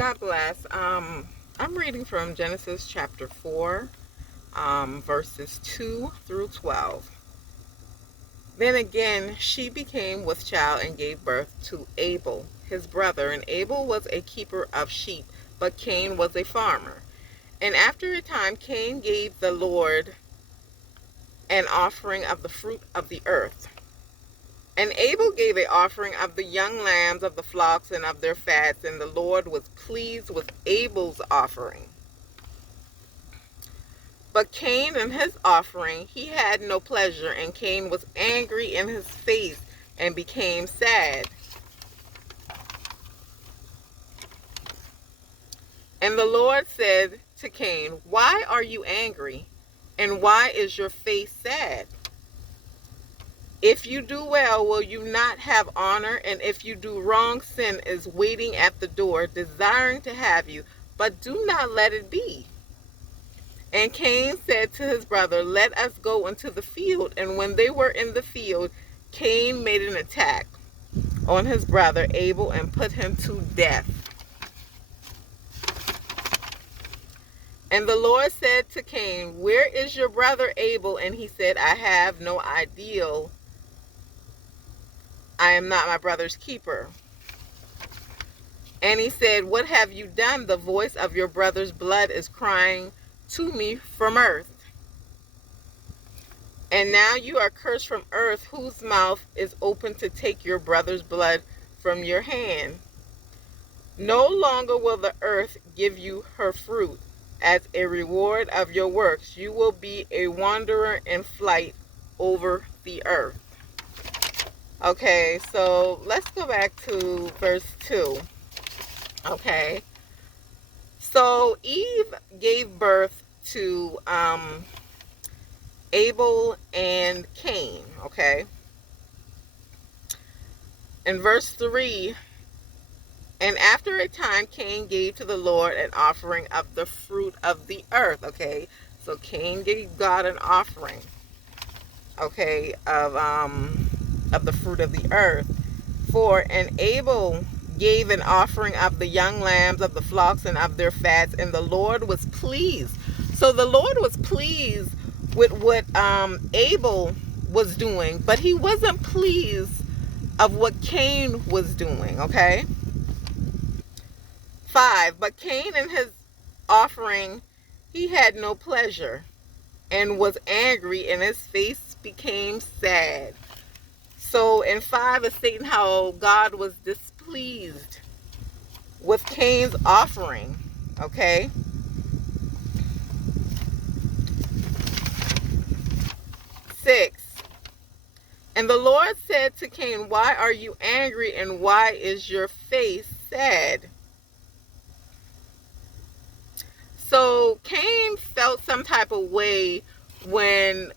God bless. I'm reading from Genesis chapter 4, verses 2 through 12. Then again, she became with child and gave birth to Abel, his brother. And Abel was a keeper of sheep, but Cain was a farmer. And after a time, Cain gave the Lord an offering of the fruit of the earth. And Abel gave an offering of the young lambs of the flocks and of their fats, and the Lord was pleased with Abel's offering. But Cain and his offering he had no pleasure, and Cain was angry in his face and became sad. And the Lord said to Cain, "Why are you angry, and why is your face sad? If you do well, will you not have honor? And if you do wrong, sin is waiting at the door, desiring to have you, but do not let it be." And Cain said to his brother, "Let us go into the field." And when they were in the field, Cain made an attack on his brother Abel and put him to death. And the Lord said to Cain, "Where is your brother Abel?" And he said, "I have no idea. I am not my brother's keeper." And he said, "What have you done? The voice of your brother's blood is crying to me from earth. And now you are cursed from earth, whose mouth is open to take your brother's blood from your hand. No longer will the earth give you her fruit. As a reward of your works, you will be a wanderer in flight over the earth." Okay, so let's go back to verse 2. Okay, so Eve gave birth to Abel and Cain. Okay, in verse 3, and after a time Cain gave to the Lord an offering of the fruit of the earth. Okay, so Cain gave God an offering, okay, of the fruit of the earth. 4, and Abel gave an offering of the young lambs of the flocks and of their fats, and the Lord was pleased. So the Lord was pleased with what Abel was doing, but he wasn't pleased of what Cain was doing. Okay, 5, but Cain and his offering he had no pleasure, and was angry, and his face became sad. So in 5 is stating how God was displeased with Cain's offering. Okay, 6, and the Lord said to Cain, "Why are you angry, and why is your face sad?" So Cain felt some type of way when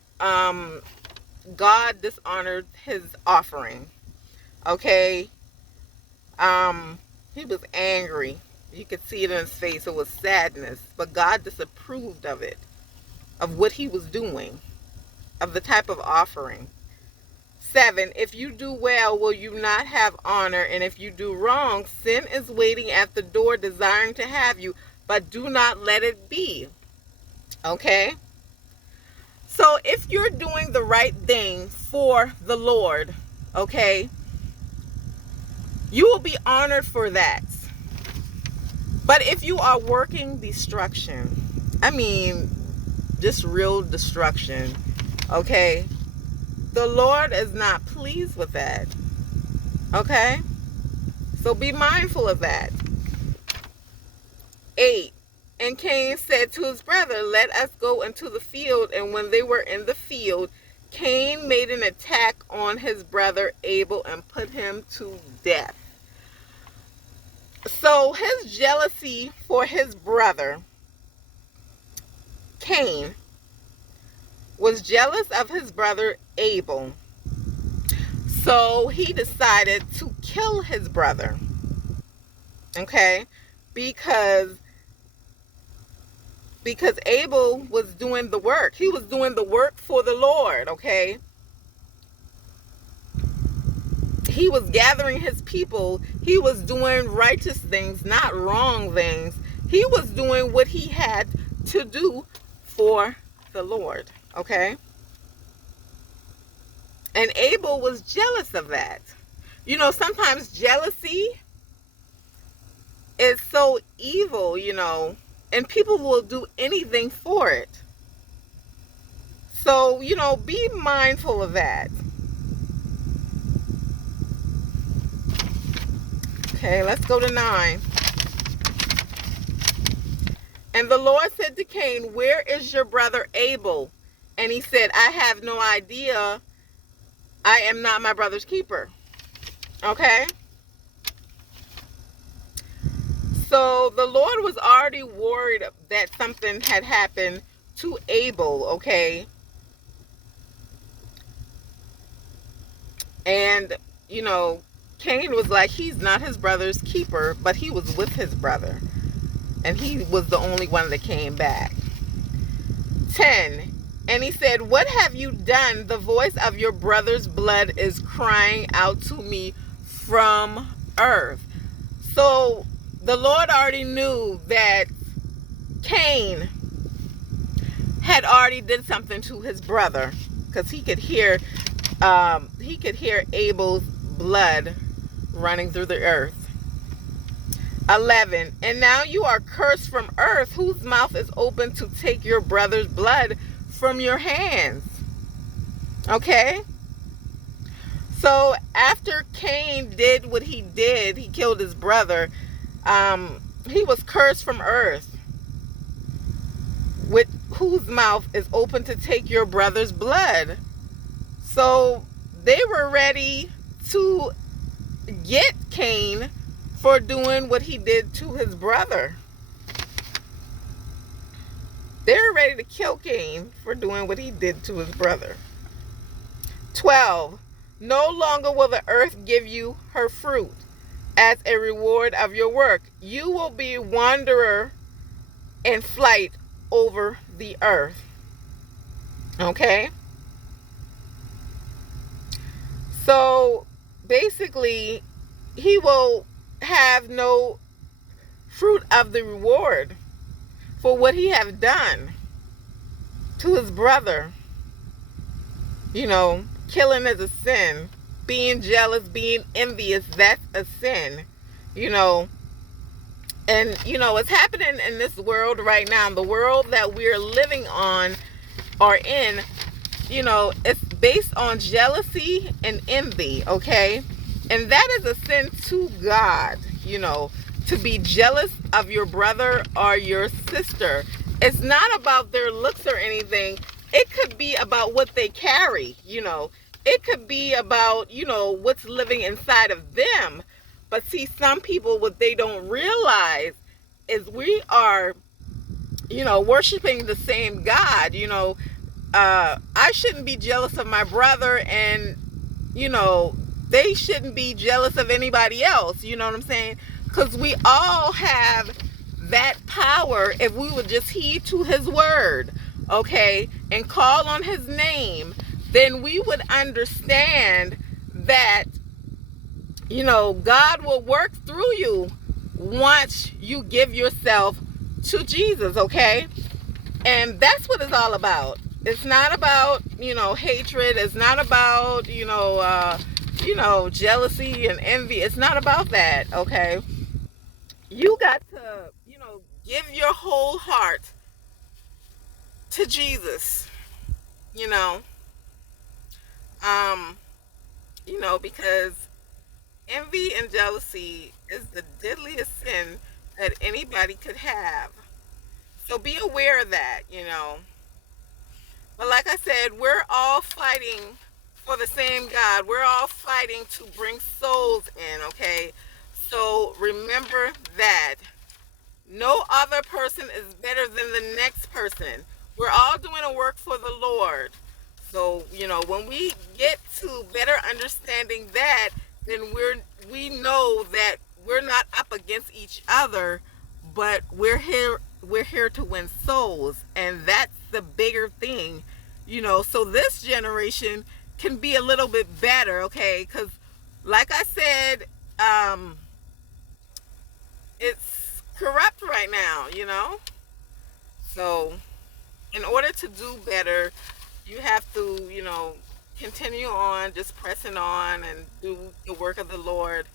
God dishonored his offering. Okay, he was angry. You could see it in his face. It was sadness, but God disapproved of it, of what he was doing, of the type of offering. 7, if you do well, will you not have honor? And if you do wrong, sin is waiting at the door, desiring to have you, but do not let it be. Okay, so if you're doing the right thing for the Lord, okay, you will be honored for that. But if you are working destruction, I mean just real destruction, okay, the Lord is not pleased with that. Okay, so be mindful of that. 8, and Cain said to his brother, "Let us go into the field." And when they were in the field, Cain made an attack on his brother Abel and put him to death. So his jealousy for his brother Cain was jealous of his brother Abel. So he decided to kill his brother. Okay, because Abel was doing the work. He was doing the work for the Lord. Okay, he was gathering his people. He was doing righteous things, not wrong things. He was doing what he had to do for the Lord, okay? And Abel was jealous of that. You know, sometimes jealousy is so evil, you know, and people will do anything for it. So, you know, be mindful of that. Okay, let's go to 9. And the Lord said to Cain, where is your brother Abel? And he said, I have no idea. I am not my brother's keeper. Okay? So the Lord was already worried that something had happened to Abel, okay? And, you know, Cain was like, he's not his brother's keeper, but he was with his brother. And he was the only one that came back. 10. And he said, what have you done? The voice of your brother's blood is crying out to me from earth. So the Lord already knew that Cain had already did something to his brother, because he could hear Abel's blood running through the earth. 11. And now you are cursed from earth, whose mouth is open to take your brother's blood from your hands. Okay? So after Cain did what he did, he killed his brother, he was cursed from earth, with whose mouth is open to take your brother's blood. So they were ready to get Cain for doing what he did to his brother. They were ready to kill Cain for doing what he did to his brother. 12. No longer will the earth give you her fruit as a reward of your work. You will be wanderer in flight over the earth. Okay? So basically, he will have no fruit of the reward for what he have done to his brother. You know, killing is a sin. Being jealous, being envious, that's a sin. You know, and you know, it's happening in this world right now. The world that we're living on or in, you know, it's based on jealousy and envy, okay? And that is a sin to God, you know, to be jealous of your brother or your sister. It's not about their looks or anything. It could be about what they carry, you know. It could be about, you know, what's living inside of them. But see, some people, what they don't realize is we are, you know, worshiping the same God. You know, I shouldn't be jealous of my brother, and, you know, they shouldn't be jealous of anybody else. You know what I'm saying? Because we all have that power if we would just heed to his word, okay, and call on his name. Then we would understand that, you know, God will work through you once you give yourself to Jesus, okay? And that's what it's all about. It's not about, you know, hatred. It's not about, you know, jealousy and envy. It's not about that, okay? You got to, you know, give your whole heart to Jesus, you know. You know, because envy and jealousy is the deadliest sin that anybody could have. So be aware of that, you know. But like I said, we're all fighting for the same God. We're all fighting to bring souls in, okay? So remember that. No other person is better than the next person. We're all doing a work for the Lord. So, you know, when we get to better understanding that, then we know that we're not up against each other, but we're here to win souls, and that's the bigger thing, you know. So this generation can be a little bit better, okay? Because Like I said, it's corrupt right now, you know? So, in order to do better, you have to, continue on, just pressing on and do the work of the Lord,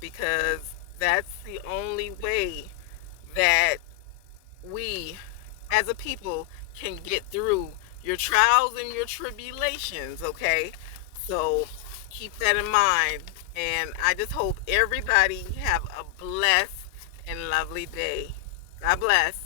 because that's the only way that we as a people can get through your trials and your tribulations, okay? So keep that in mind. And I just hope everybody have a blessed and lovely day. God bless.